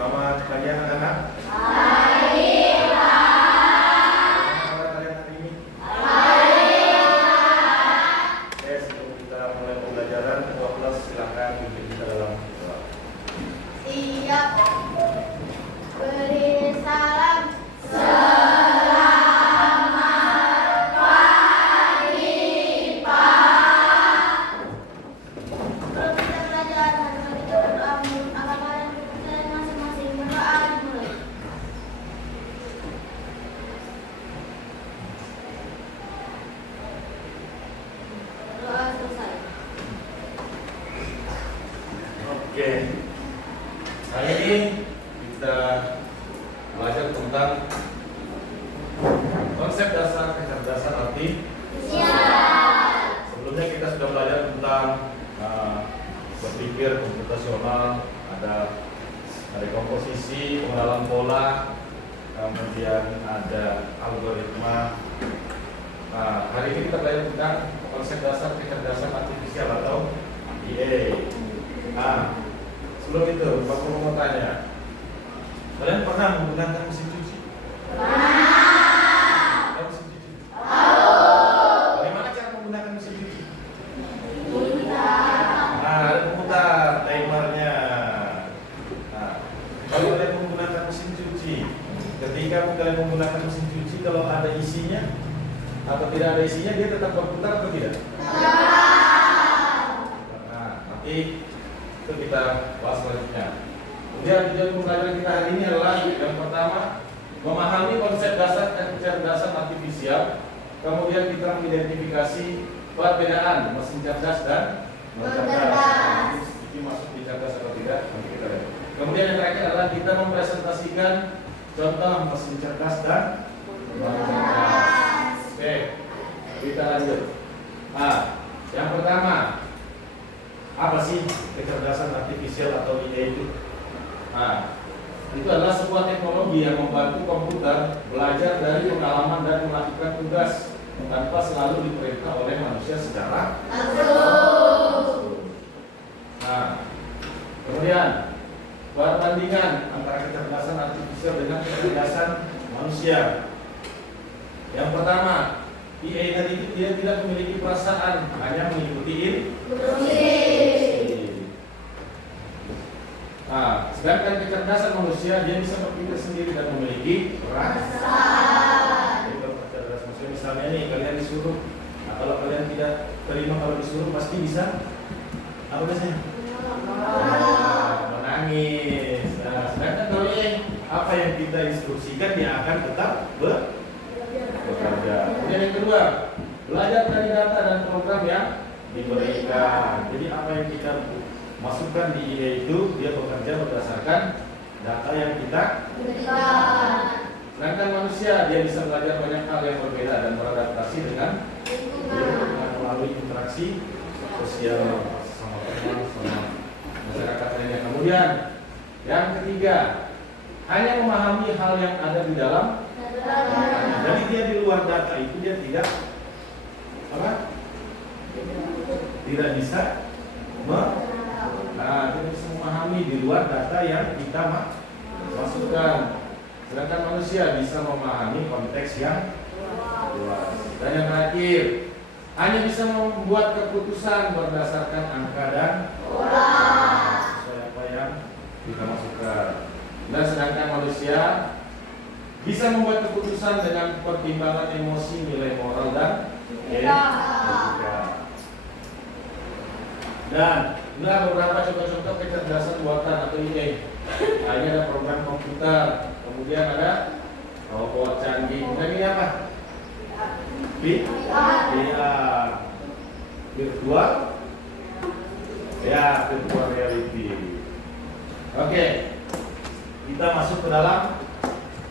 Selamat pagi anak-anak. Pagi, Pak. Apa kalian hari ini? Oke, sebelum kita mulai pembelajaran, ketua kelas silakan pimpin kita dalam doa. Siap. Beri salam. Kalau kita belajar, mari kita berdoa menurut agama dan kepercayaan masing-masing. Berdoa dimulai. Berdoa selesai. Oke. Hari ini kita belajar tentang konsep dasar kecerdasan artifisial. Sebelumnya kita sudah belajar tentang berpikir komputasional, ada komposisi, pengenalan pola, kemudian ada algoritma. Nah, hari ini kita belajar tentang konsep dasar kecerdasan artifisial atau IA. Nah, sebelum itu, Bapak mau tanya, kalian pernah menggunakan mesin cuci? Tahu mesin cuci? Bagaimana cara menggunakan mesin cuci? Nah, ada pemutar timernya. Nah, kalau kalian menggunakan mesin cuci, ketika kalian menggunakan mesin cuci, kalau ada isinya atau tidak ada isinya, dia tetap berputar atau tidak? Nah, nanti itu kita bahas selanjutnya. Kemudian tujuan pembelajaran kita hari ini adalah yang pertama, memahami konsep dasar kecerdasan artifisial. Kemudian kita mengidentifikasi perbedaan mesin cerdas dan non-cerdas. Ini masuk di cerdas atau tidak? Nanti kita lihat. Kemudian yang terakhir adalah kita mempresentasikan contoh mesin cerdas dan non-cerdas. Oke, kita lanjut. Nah, yang pertama, apa sih kecerdasan artifisial atau IA itu? Nah, itu adalah sebuah teknologi yang membantu komputer belajar dari pengalaman dan melakukan tugas tanpa selalu diperintah oleh manusia secara langsung. Nah, kemudian perbandingan antara kecerdasan artifisial dengan kecerdasan manusia. Yang pertama, IA tadi itu dia tidak memiliki perasaan, hanya mengikuti instruksi. Nah, sedangkan kecerdasan manusia dia bisa berpikir sendiri dan memiliki perasaan. Jadi kalau kecerdasan manusia misalnya nih kalian disuruh, nah, kalau kalian tidak terima kalau disuruh pasti bisa apa biasanya? Menangis. Nah, sedangkan kalau ini apa yang kita instruksikan dia akan tetap bekerja. Kemudian yang kedua, belajar dari data dan program yang diberikan. Jadi apa yang kita masukkan di IA itu dia bekerja berdasarkan data yang kita berikan. Sedangkan manusia dia bisa belajar banyak hal yang berbeda dan beradaptasi dengan melalui interaksi sosial sama teman, sama masyarakat lainnya. Kemudian yang ketiga, hanya memahami hal yang ada di dalam data. Jadi dia di luar data itu dia tidak bisa dia bisa memahami di luar data yang kita masukkan. Sedangkan manusia bisa memahami konteks yang luas. Dan yang terakhir, hanya bisa membuat keputusan berdasarkan angka dan sesuai apa yang kita masukkan. Dan sedangkan manusia bisa membuat keputusan dengan pertimbangan emosi, nilai moral dan etika. Dan inilah beberapa contoh-contoh kecerdasan buatan atau IA. Nah, ini ada program komputer, kemudian ada robot canggih. Dan ini apa? Virtual reality. Oke, kita masuk ke dalam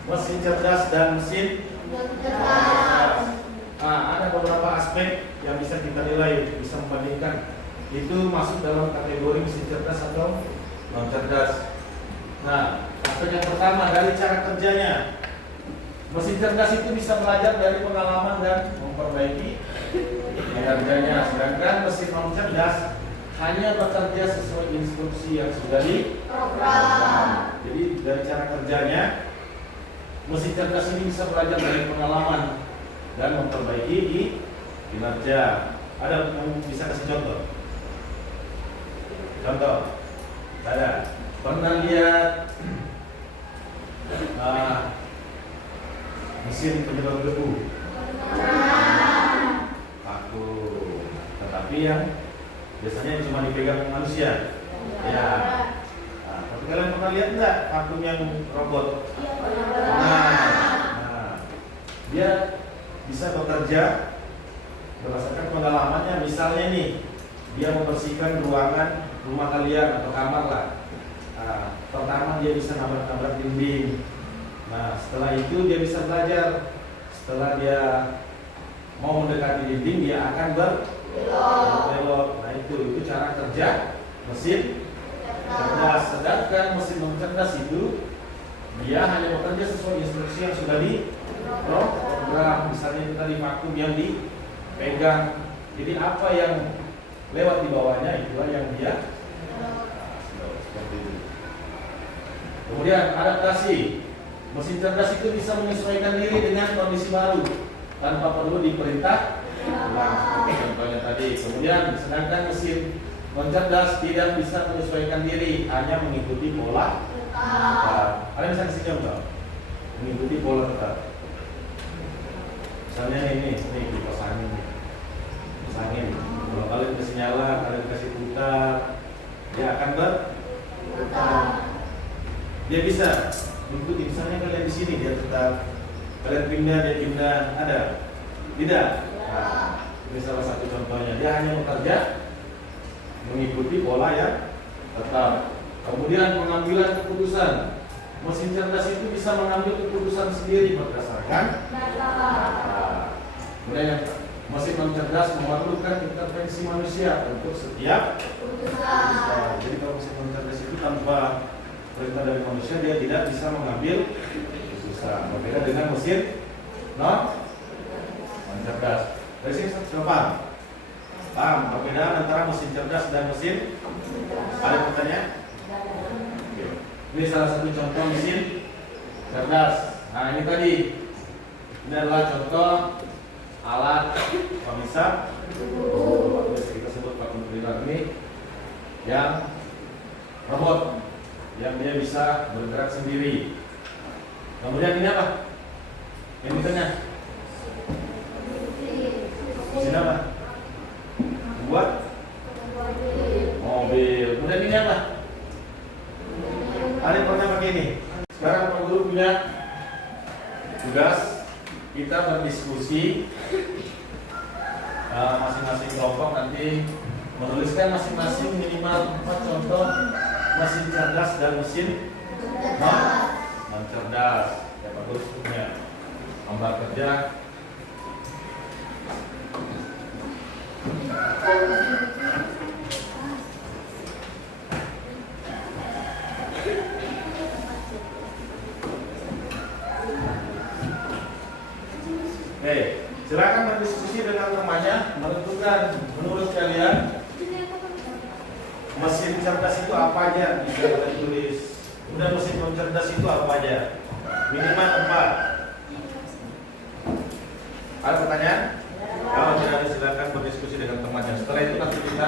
mesin cerdas dan mesin cerdas. Nah, ada beberapa aspek yang bisa kita nilai, bisa membandingkan. Itu masuk dalam kategori mesin cerdas atau non cerdas. Nah, aspek yang pertama dari cara kerjanya. Mesin cerdas itu bisa belajar dari pengalaman dan memperbaiki kinerjanya. Sedangkan mesin non cerdas hanya bekerja sesuai instruksi yang sudah diprogram. Jadi kerjanya, mesin cerdas ini bisa belajar dari pengalaman dan memperbaiki kinerja. Ada yang bisa kasih contoh? Contoh, ada pernah lihat mesin penyedot debu? Aku, tetapi yang biasanya cuma dipegang manusia. Ya. Nah, tapi kalian pernah lihat nggak vakum yang robot? Nah, dia bisa bekerja berdasarkan pengalamannya. Misalnya nih, dia membersihkan ruangan rumah kalian atau kamar lah. Nah, pertama dia bisa nabrak-nabrak dinding. Nah, setelah itu dia bisa belajar. Setelah dia mau mendekati dinding, dia akan berbelok. Nah, itu cara kerja mesin cerdas. Sedangkan mesin cerdas itu dia hanya bekerja sesuai instruksi yang sudah diprogram. Misalnya itu tadi vakum yang dipegang. Jadi apa yang lewat di bawahnya itulah yang dia seperti itu. Kemudian adaptasi. Mesin cerdas itu bisa menyesuaikan diri dengan kondisi baru tanpa perlu diperintah. Nah, contohnya tadi. Kemudian sedangkan mesin cerdas tidak bisa menyesuaikan diri, hanya mengikuti pola tetap. Kalian bisa kasih contoh? Mengikuti pola tetap. Misalnya ini kipas angin. Kalau kalian kasih nyala, kalian kasih putar, dia akan berputar. Dia bisa mengikuti. Misalnya kalian di sini dia tetap, kalian pindah dia pindah, ada? Tidak. Nah, ini salah satu contohnya. Dia hanya bekerja mengikuti pola yang tetap. Kemudian pengambilan keputusan. Mesin cerdas itu bisa mengambil keputusan sendiri berdasarkan data. Kemudian mesin cerdas memerlukan intervensi manusia untuk setiap keputusan. Jadi kalau mesin cerdas itu tanpa perintah dari manusia dia tidak bisa mengambil keputusan. Berbeda dengan mesin cerdas. Dari sini sudah paham perbedaan antara mesin cerdas dan mesin? Ada pertanyaan? Oke. Ini salah satu contoh mesin cerdas. Nah, ini tadi ini adalah contoh alat pemisah biasa kita sebut vacuum cleaner ini yang robot yang dia bisa bergerak sendiri. Kemudian ini apa? Yang di tengah mesin apa? Buat mobil. Kemudian ini apa? Ada yang pernah pakai ini? Sekarang Pak Guru punya tugas kita berdiskusi, masing-masing kelompok nanti menuliskan masing-masing minimal 4 contoh mesin cerdas dan mesin non cerdas. Ya Pak Guru punya gambar kerja. Oke, silakan berdiskusi dengan temannya, menentukan menurut kalian mesin cerdas itu apa aja, bisa kalian tulis. Kemudian mesin non cerdas itu apa aja, minimal 4. Ada pertanyaan? Kalau tidak ada silakan berdiskusi dengan temannya. Setelah itu nanti kita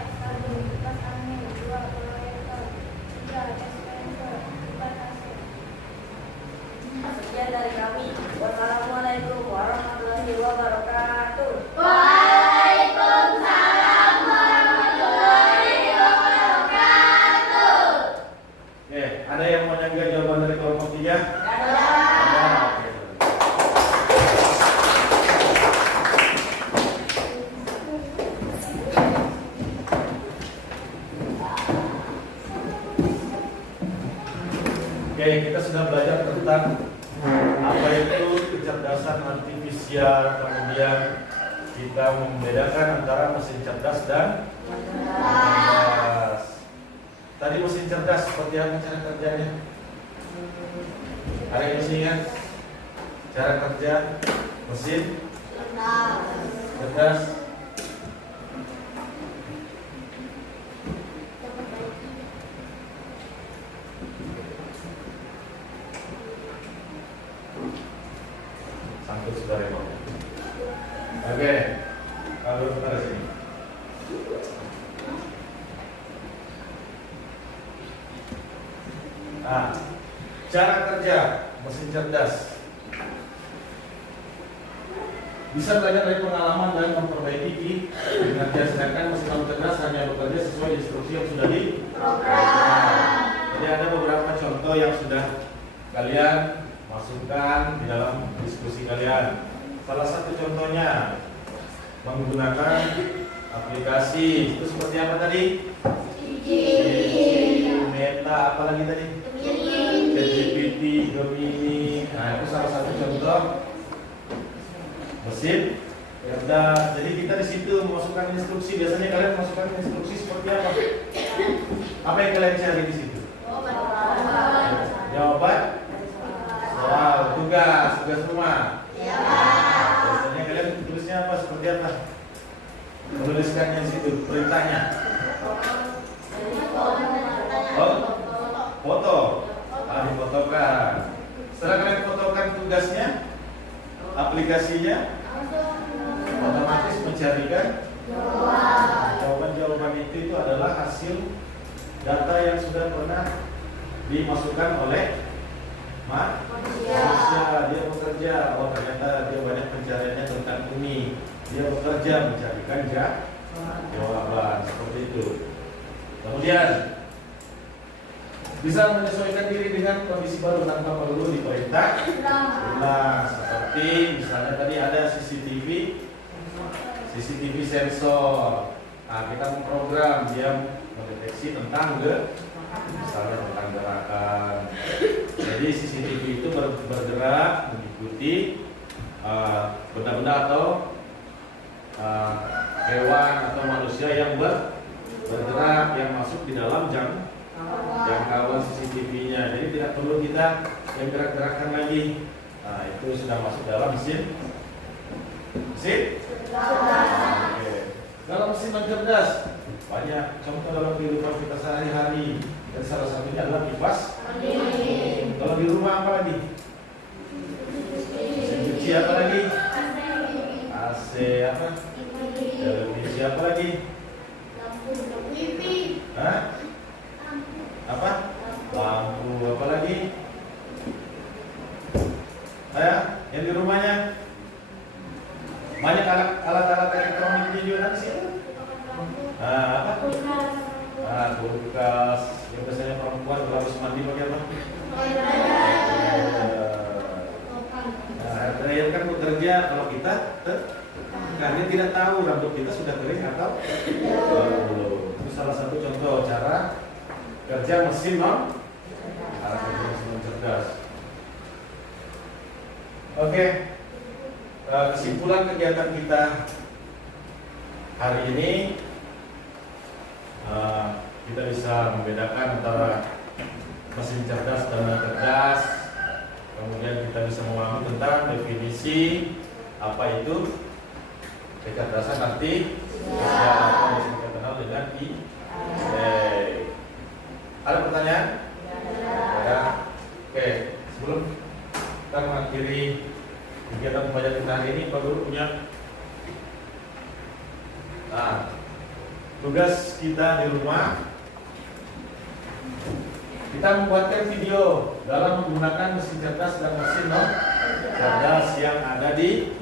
X1, kipas angin, 2 proyektor, 3 dispenser, 4 AC. Sekian dari kami. Wassalamualaikum warahmatullahi wabarakatuh. Waalaikumsalam warahmatullahi wabarakatuh. Oke, ada yang mau nyangga jawaban dari kelompok 3? Ada. Oke. Oke, kita sudah belajar tentang apa itu kecerdasan artifisial, kemudian kita membedakan antara mesin cerdas dan cerdas. Tadi mesin cerdas seperti apa cara kerjanya? Ada yang masih ingat cara kerja mesin cerdas? Sangkut sudah repot. Oke, kalau kita di sini. Nah, cara kerja mesin cerdas bisa belajar dari pengalaman dan memperbaiki kinerja, sedangkan mesin cerdas hanya bekerja sesuai instruksi yang sudah diprogram. Jadi ada beberapa contoh yang sudah kalian masukkan di dalam diskusi kalian. Salah satu contohnya menggunakan aplikasi itu seperti apa tadi? Meta, apa lagi tadi? ChatGPT, Gemini. Nah, itu salah satu contoh mesin cerdas. Jadi kita di situ memasukkan instruksi. Biasanya kalian masukkan instruksi seperti apa? Apa yang kalian cari di situ? Jawaban soal, tugas rumah. Biasanya kalian tulisnya apa? Seperti apa? Menuliskannya di situ, perintahnya. Oh, foto. Difotokan. Setelah kalian fotokan tugasnya, aplikasinya otomatis mencarikan jawaban itu adalah hasil data yang sudah pernah dimasukkan oleh manusia. Dia bekerja, oh ternyata dia banyak pencariannya tentang ini. Dia bekerja mencarikan jawaban seperti itu. Kemudian bisa menyesuaikan diri dengan kondisi baru tanpa perlu diperintah ulang. Seperti misalnya tadi ada CCTV sensor. Nah, kita memprogram dia mendeteksi tentang misalnya tentang gerakan. Jadi CCTV itu bergerak mengikuti benda-benda atau hewan atau manusia yang bergerak yang masuk di dalam jangkauan CCTV-nya. Jadi tidak perlu kita yang gerak-gerakan lagi. Nah, itu sudah masuk dalam mesin. Oke. Dalam mesin cerdas banyak contoh dalam kehidupan kita sehari-hari. Dan salah satunya adalah kipas angin. Kalau di rumah apa lagi? Mesin cuci apa lagi? AC apa? Televisi apa lagi? Hah? Apa? Lampu apa lagi? Yang di rumahnya banyak alat-alat elektronik juga di sini. Apa? Kulkas. Yang biasanya perempuan kalau habis mandi pakai apa? Air dryer kan bekerja kalau kita karena tidak tahu rambut kita sudah kering atau belum. Itu salah satu contoh cara kerja mesin cerdas. Oke, kesimpulan kegiatan kita hari ini, kita bisa membedakan antara mesin cerdas dan non cerdas. Kemudian kita bisa memahami tentang definisi apa itu kecerdasan artifisial atau yang kita kenal dengan AI. Ada pertanyaan? Ya. Oke, sebelum kita mengakhiri kegiatan pembelajaran kita hari ini, Pak Guru punya tugas kita di rumah, kita membuatkan video dalam menggunakan mesin cerdas dan mesin non cerdas yang ada di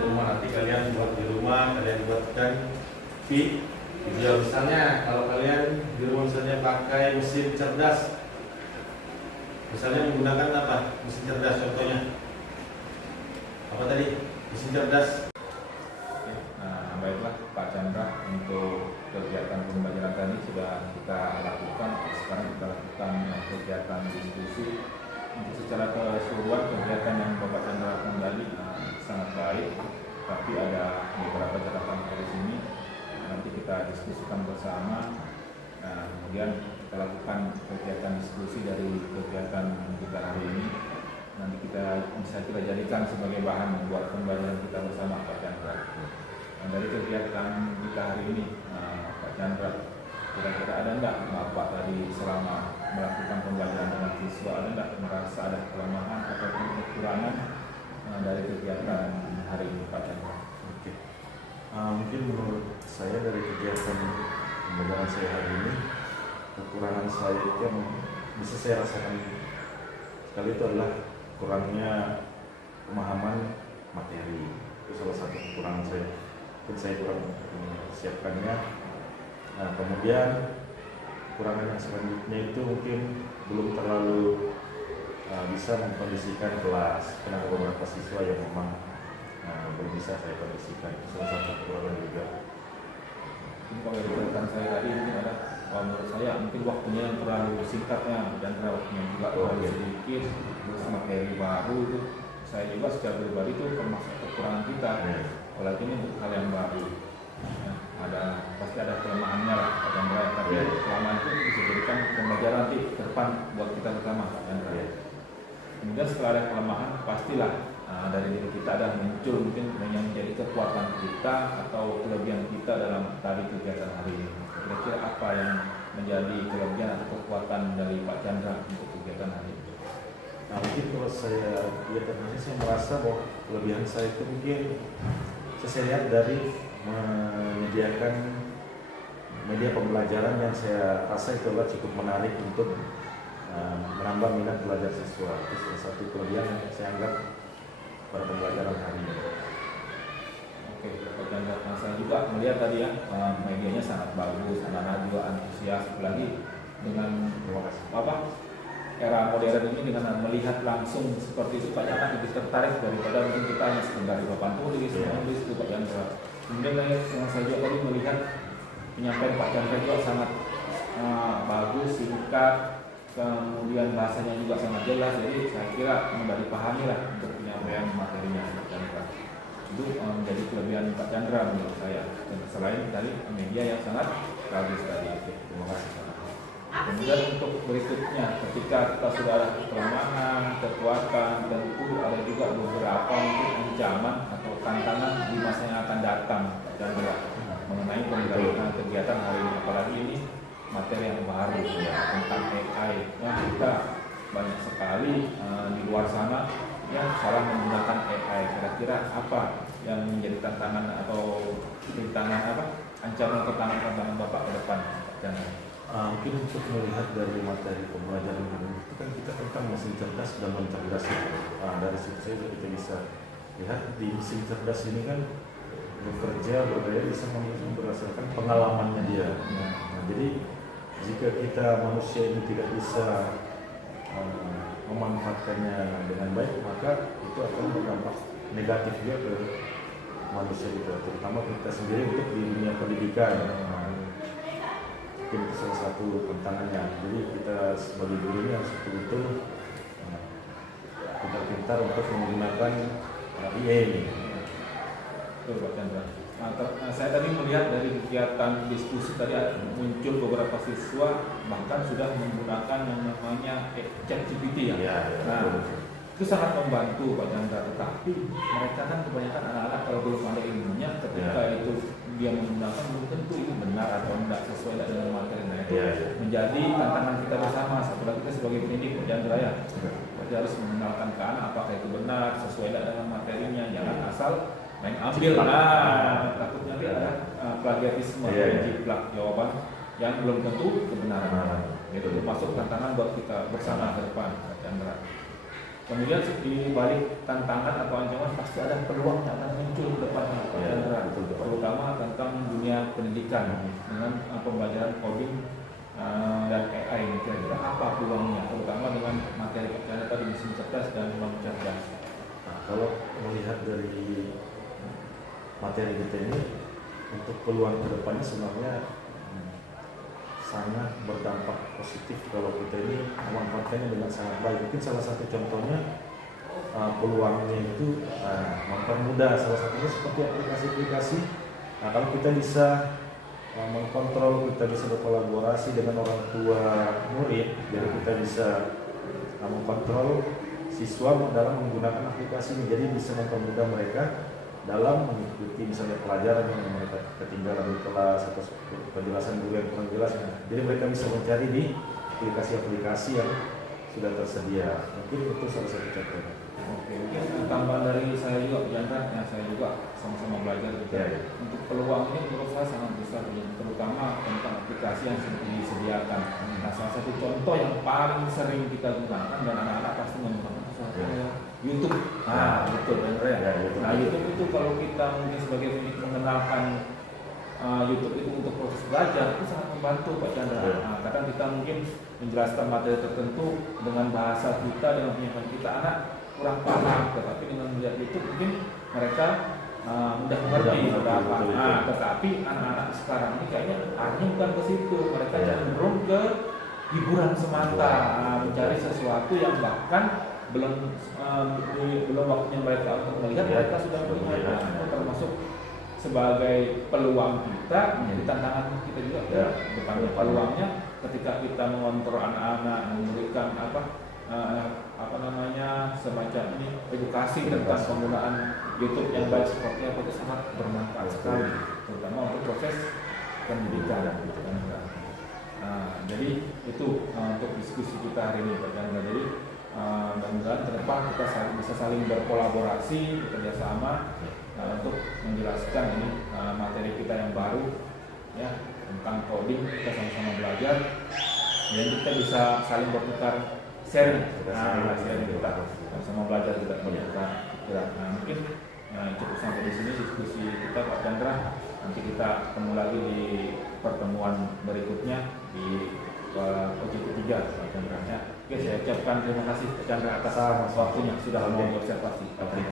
rumah. Nanti kalian buat di rumah, kalian buatkan video. Misalnya kalau kalian di rumah misalnya pakai mesin cerdas, misalnya menggunakan apa? Mesin cerdas contohnya apa tadi? Mesin cerdas. Nah, baiklah Pak Chandra, untuk kegiatan pembelajaran tadi sudah kita lakukan. Sekarang kita lakukan kegiatan diskusi. Untuk secara keseluruhan kegiatan yang Bapak Chandra lakukan tadi sangat baik, tapi ada beberapa catatan dari sini. Nanti kita diskusikan bersama. Nah, kemudian kita lakukan kegiatan diskusi dari kegiatan kita hari ini. Nanti kita bisa kita jadikan sebagai bahan buat pembelajaran kita bersama Pak Chandra. Nah, dari kegiatan kita hari ini, Pak Chandra, kira-kira ada enggak Bapak tadi selama melakukan pembelajaran dengan siswa, ada enggak merasa ada kelemahan atau kekurangan dari kegiatan hari ini Pak Chandra? Oke. Mungkin menurut saya dari kegiatan pembelajaran saya hari ini, kekurangan saya itu yang bisa saya rasakan sekali itu adalah kurangnya pemahaman materi. Itu salah satu kekurangan saya. Mungkin saya kurang mempersiapkannya. Nah, kemudian kekurangan yang selanjutnya itu mungkin belum terlalu bisa mengkondisikan kelas, karena beberapa siswa yang memang belum bisa saya kondisikan. Salah satu kekurangan juga. Ini kalau dari saya tadi mungkin ada, kalau menurut saya mungkin waktunya yang terlalu singkatnya dan waktunya juga terlalu sedikit, terus materi baru itu saya juga secara pribadi itu termasuk kekurangan kita. Apalagi ini untuk hal yang baru, ya, pasti ada kelemahannya lah Pak Chandra, tapi kelemahan itu bisa jadikan pembelajaran nanti ke depan buat kita bersama Pak Chandra. Kemudian setelah ada kelemahan, pastilah dari diri kita ada muncul mungkin yang menjadi kekuatan kita atau kelebihan kita dalam tadi kegiatan hari ini. Kira-kira apa yang menjadi kelebihan atau kekuatan dari Pak Chandra untuk kegiatan hari ini? Nah, mungkin kalau saya lihat tadi, saya merasa bahwa kelebihan saya itu mungkin saya lihat dari menyediakan media pembelajaran yang saya rasa itu adalah cukup menarik untuk menambah minat belajar siswa. Itu salah satu kelebihan yang saya anggap pada pembelajaran hari ini. Oke, Pak Chandra, saya juga melihat tadi ya, medianya sangat bagus, anak-anak juga antusias, apalagi dengan era modern ini dengan melihat langsung seperti itu, Pak Chandra lebih tertarik daripada mungkin kita hanya sekedar di papan tulis, menulis itu Pak Chandra. Kemudian saya juga tadi melihat penyampaian Pak Chandra juga sangat bagus, singkat, kemudian bahasanya juga sangat jelas, jadi saya kira mudah dipahami lah untuk penyampaian materinya Pak Chandra. Itu menjadi kelebihan Pak Chandra menurut saya. Dan selain tadi media yang sangat bagus tadi. Terima kasih. Kemudian untuk berikutnya, ketika kita sudah ada kelemahan, kekuatan, tentu ada juga beberapa mungkin ancaman atau tantangan di masa yang akan datang Pak Chandra mengenai pembelajaran kegiatan hari ini. Apalagi ini materi yang baru ya, tentang AI. Nah, kita banyak sekali di luar sana yang salah menggunakan AI. Kira-kira apa yang menjadi tantangan atau ancaman atau tantangan Bapak ke depan Pak Chandra? Mungkin untuk melihat dari materi pembelajaran ini itu kan kita tentang mesin cerdas dan non cerdas. Dari situ saja kita bisa lihat di mesin cerdas ini kan bekerja berdaya bisa berdasarkan pengalamannya dia. Nah, jadi jika kita manusia ini tidak bisa memanfaatkannya dengan baik, maka itu akan berdampak negatif juga ke manusia kita, terutama kita sendiri untuk di dunia pendidikan. Mungkin itu salah satu tantangannya. Jadi kita sebagai guru harus betul-betul pintar-pintar untuk menggunakan IA ini. Betul Pak Chandra. Saya tadi melihat dari kegiatan diskusi tadi muncul beberapa siswa bahkan sudah menggunakan yang namanya ChatGPT ya. Nah, itu sangat membantu Pak Chandra. Tetapi mereka kan kebanyakan anak-anak kalau belum ada ilmunya, ketika itu dia menggunakan belum tentu itu benar atau tidak sesuai dengan materi. Nah, itu menjadi tantangan kita bersama. Apalagi kita sebagai pendidik Pak Chandra ya, kita harus mengenalkan ke anak apakah itu benar sesuai dengan materinya. Jangan asal main ambil. Nah, takutnya dia ada plagiarisme Iya, iya. jiplak jawaban yang belum tentu kebenaran. Itu termasuk tantangan buat kita bersama ke depan, Pak Chandra. Kemudian di balik tantangan atau ancaman pasti ada peluang yang akan muncul ke depan, Pak Iya, Chandra. betul. Terutama tentang dunia pendidikan dengan pembelajaran coding dan AI ini kira-kira apa peluangnya, terutama dengan materi Pak Chandra tadi mesin cerdas dan bank cerdas. Nah, kalau melihat dari materi kita ini, untuk peluang kedepannya sebenarnya sangat berdampak positif kalau kita ini memanfaatkannya dengan sangat baik. Mungkin salah satu contohnya peluangnya itu mempermudah, salah satunya seperti aplikasi-aplikasi. Nah, kalau kita bisa mengkontrol, kita bisa berkolaborasi dengan orang tua murid, jadi kita bisa mengkontrol siswa dalam menggunakan aplikasi ini, jadi bisa mempermudah mereka dalam mengikuti misalnya pelajaran yang mereka ketinggalan di kelas atau penjelasan guru yang kurang jelas. Jadi mereka bisa mencari di aplikasi-aplikasi yang sudah tersedia. Mungkin itu salah satu contohnya. Oke, mungkin tambahan dari saya juga, Chandra, ya saya juga sama-sama belajar juga. Ya, ya. Untuk peluang ini menurut saya sangat besar, terutama tentang aplikasi yang sudah disediakan. Nah, salah satu contoh yang paling sering kita gunakan dan anak-anak pasti menggunakan YouTube. Nah, betul, Chandra ya. Ya, YouTube. Nah, YouTube itu kalau kita mungkin sebagai pendidik mengenalkan YouTube itu untuk proses belajar itu sangat membantu, Pak Chandra. Ya. Nah, kadang kita mungkin menjelaskan materi tertentu dengan bahasa kita, dengan penyampaian kita, anak kurang paham, tetapi dengan melihat YouTube mungkin mereka mudah mengerti, Mudah apa. mengerti, Nah, betul. tetapi anak-anak sekarang ini kayaknya arahnya bukan ke situ, mereka Ya. cenderung ke hiburan semata, mencari sesuatu yang bahkan belum waktunya mereka untuk melihat, Ya, mereka sudah sudah melihat. melihat. Nah, itu termasuk sebagai peluang kita, menjadi tantangan kita juga Ya. depannya. Peluangnya ketika kita mengontrol anak-anak, memberikan semacam ini edukasi tentang penggunaan YouTube yang baik seperti apa, itu sangat bermanfaat sekali, terutama untuk proses pendidikan. Jadi itu untuk diskusi kita hari ini, Pak Chandra. Jadi mudah-mudahan ke depan kita bisa saling berkolaborasi, bekerja sama untuk menjelaskan ini materi kita yang baru ya tentang coding. Kita sama-sama belajar dan kita bisa saling bertukar sharing, sharing kita sama belajar juga bertukar. Nah, mungkin cukup sampai di sini diskusi kita, Pak Chandra. Nanti kita ketemu lagi di pertemuan berikutnya di OJ ketiga, Pak Chandra. Oke, saya ucapkan terima kasih Pak Chandra atas waktunya sudah mau berobservasi.